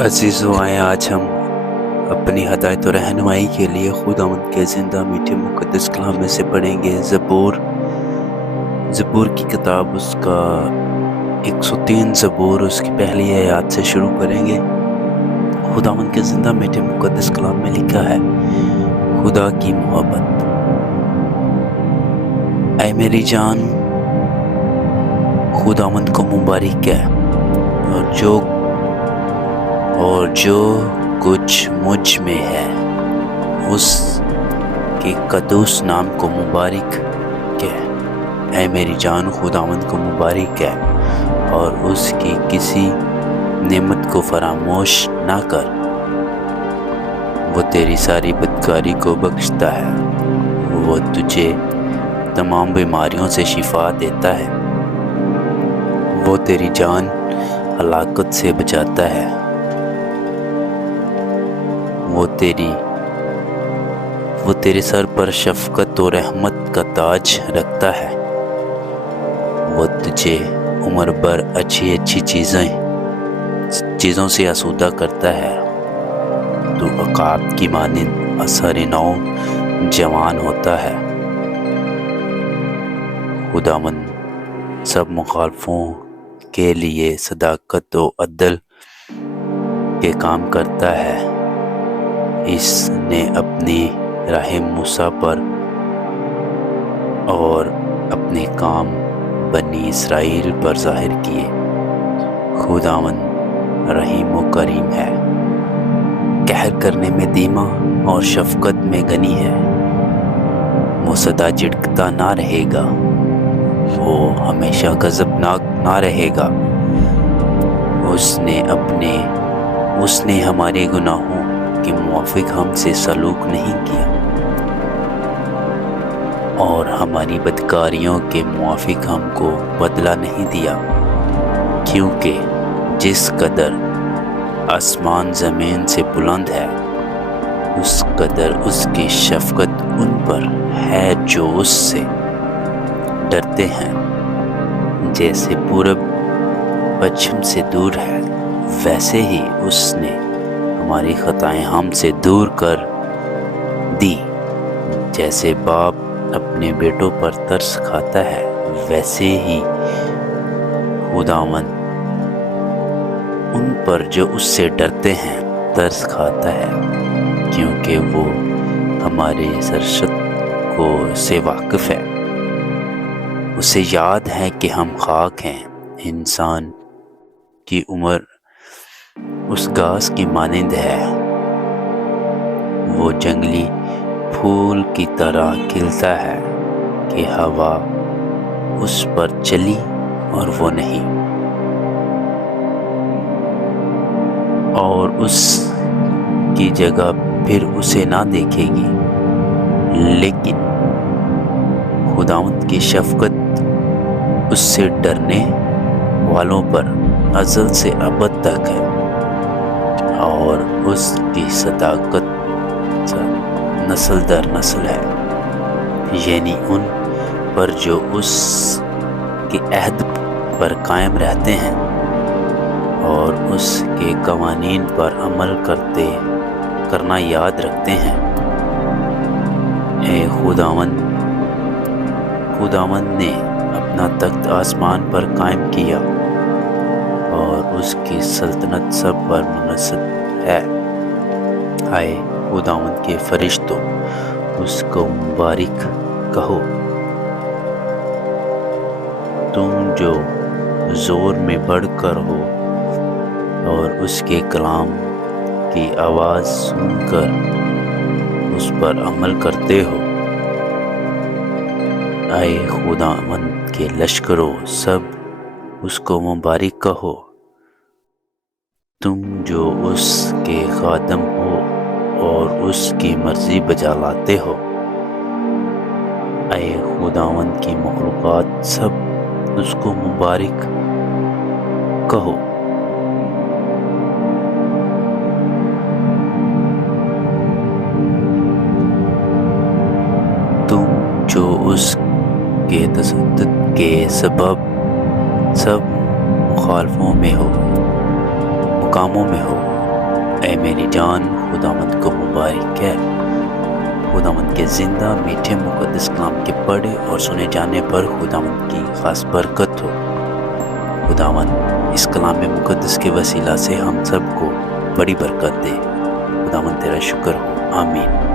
عزیزو آئیں آج ہم اپنی ہدایت و رہنمائی کے لیے خداوند کے زندہ میٹھے مقدس کلام میں سے پڑھیں گے زبور کی کتاب، اس کا 103 زبور، اس کی پہلی آیات سے شروع کریں گے۔ خداوند کے زندہ میٹھے مقدس کلام میں لکھا ہے، خدا کی محبت۔ اے میری جان، خداوند کو مبارک ہے، اور جو کچھ مجھ میں ہے اس کے قدوس نام کو مبارک کہہ۔ اے میری جان، خداوند کو مبارک ہے اور اس کی کسی نعمت کو فراموش نہ کر۔ وہ تیری ساری بدکاری کو بخشتا ہے، وہ تجھے تمام بیماریوں سے شفا دیتا ہے، وہ تیری جان ہلاکت سے بچاتا ہے، وہ تیرے سر پر شفقت و رحمت کا تاج رکھتا ہے، وہ تجھے عمر بھر اچھی چیزوں سے آسودہ کرتا ہے۔ تو عقاب کی مانند اثر نو جوان ہوتا ہے۔ خداوند سب مخالفوں کے لیے صداقت و عدل کے کام کرتا ہے۔ اس نے اپنی راہ موسیٰ پر اور اپنے کام بنی اسرائیل پر ظاہر کیے۔ خداوند رحیم و کریم ہے، قہر کرنے میں دھیما اور شفقت میں غنی ہے۔ وہ سدا جھڑکتا نہ رہے گا، وہ ہمیشہ غضبناک نہ رہے گا۔ اس نے ہمارے گناہوں کے موافق ہم سے سلوک نہیں کیا اور ہماری بدکاریوں کے موافق ہم کو بدلہ نہیں دیا، کیونکہ جس قدر آسمان زمین سے بلند ہے اس قدر اس کی شفقت ان پر ہے جو اس سے ڈرتے ہیں۔ جیسے پورب پچھم سے دور ہے، ویسے ہی اس نے ہماری خطائیں ہم سے دور کر دی۔ جیسے باپ اپنے بیٹوں پر ترس کھاتا ہے، ویسے ہی خداوند ان پر جو اس سے ڈرتے ہیں ترس کھاتا ہے، کیونکہ وہ ہمارے سرشت سے واقف ہے۔ اسے یاد ہے کہ ہم خاک ہیں۔ انسان کی عمر اس گھاس کی مانند ہے، وہ جنگلی پھول کی طرح کھلتا ہے کہ ہوا اس پر چلی اور وہ نہیں، اور اس کی جگہ پھر اسے نہ دیکھے گی۔ لیکن خداوند کی شفقت اس سے ڈرنے والوں پر ازل سے ابد تک ہے، اور اس کی صداقت نسل در نسل ہے، یعنی ان پر جو اس کے عہد پر قائم رہتے ہیں اور اس کے قوانین پر عمل کرنا یاد رکھتے ہیں۔ اے خداوند نے اپنا تخت آسمان پر قائم کیا اور اس کی سلطنت سب پر منصب ہے۔ آئے خداوند کے فرشتوں، اس کو مبارک کہو، تم جو زور میں بڑھ کر ہو اور اس کے کلام کی آواز سن کر اس پر عمل کرتے ہو۔ اے خداوند کے لشکروں، سب اس کو مبارک کہو، تم جو اس کے خادم ہو اور اس کی مرضی بجا لاتے ہو۔ اے خداوند کی مخلوقات، سب اس کو مبارک کہو۔ تم جو اس کے تسدد کے سبب سب مخالفوں میں ہو، مقاموں میں ہو، اے میری جان خداوند کو مبارک ہے۔ خداوند کے زندہ میٹھے مقدس کلام کے پڑھے اور سنے جانے پر خداوند کی خاص برکت ہو۔ خداوند اس کلام مقدس کے وسیلہ سے ہم سب کو بڑی برکت دے۔ خداوند تیرا شکر ہو، آمین۔